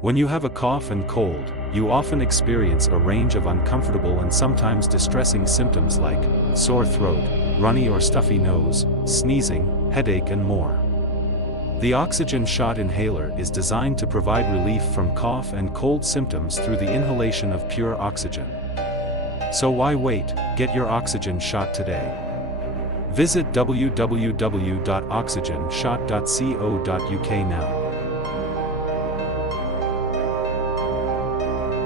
When you have a cough and cold, you often experience a range of uncomfortable and sometimes distressing symptoms like sore throat, runny or stuffy nose, sneezing, headache and more. The oxygen shot inhaler is designed to provide relief from cough and cold symptoms through the inhalation of pure oxygen. So why wait? Get your oxygen shot today. Visit www.oxygenshot.co.uk now.